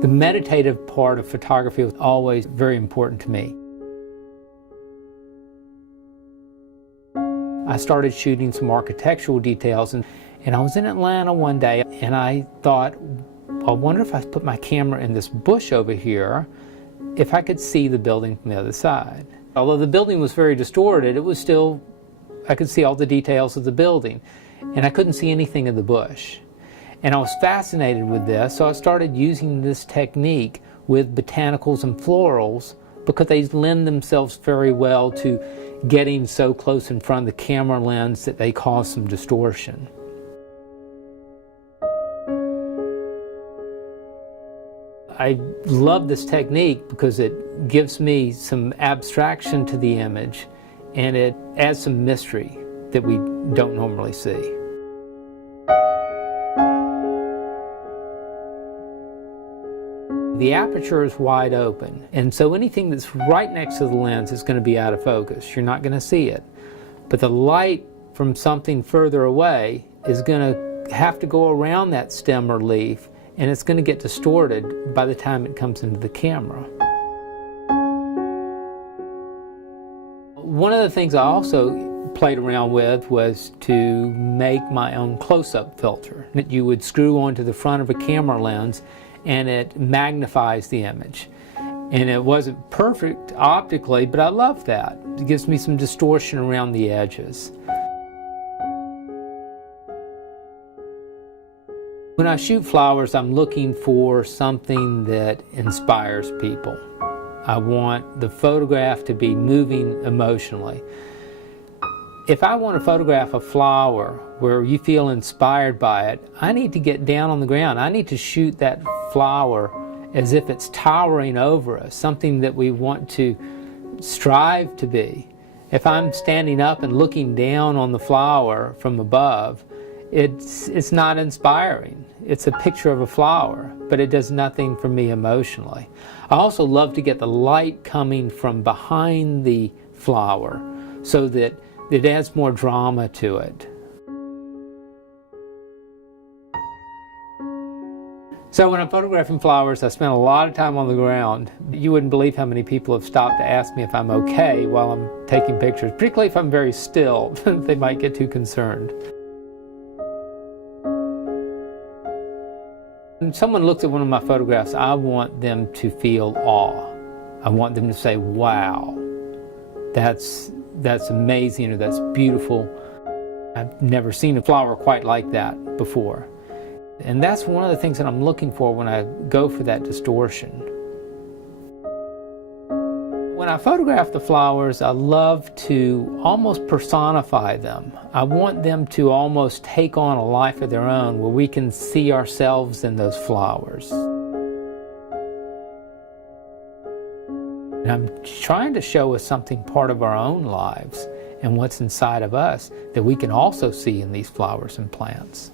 The meditative part of photography was always very important to me. I started shooting some architectural details, and I was in Atlanta one day, and I thought, I wonder if I put my camera in this bush over here, if I could see the building from the other side. Although the building was very distorted, it was still, I could see all the details of the building, and I couldn't see anything of the bush. And I was fascinated with this, so I started using this technique with botanicals and florals because they lend themselves very well to getting so close in front of the camera lens that they cause some distortion. I love this technique because it gives me some abstraction to the image, and it adds some mystery that we don't normally see. The aperture is wide open, and so anything that's right next to the lens is going to be out of focus. You're not going to see it. But the light from something further away is going to have to go around that stem or leaf, and it's going to get distorted by the time it comes into the camera. One of the things I also played around with was to make my own close-up filter that you would screw onto the front of a camera lens, and it magnifies the image. And it wasn't perfect optically, but I love that. It gives me some distortion around the edges. When I shoot flowers, I'm looking for something that inspires people. I want the photograph to be moving emotionally. If I want to photograph a flower where you feel inspired by it, I need to get down on the ground. I need to shoot that flower as if it's towering over us, something that we want to strive to be. If I'm standing up and looking down on the flower from above, it's not inspiring. It's a picture of a flower, but it does nothing for me emotionally. I also love to get the light coming from behind the flower so that it adds more drama to it. So when I'm photographing flowers, I spend a lot of time on the ground. You wouldn't believe how many people have stopped to ask me if I'm okay while I'm taking pictures, particularly if I'm very still. They might get too concerned. When someone looks at one of my photographs, I want them to feel awe. I want them to say, wow, that's amazing, or that's beautiful. I've never seen a flower quite like that before. And that's one of the things that I'm looking for when I go for that distortion. When I photograph the flowers, I love to almost personify them. I want them to almost take on a life of their own where we can see ourselves in those flowers. And I'm trying to show us something part of our own lives and what's inside of us that we can also see in these flowers and plants.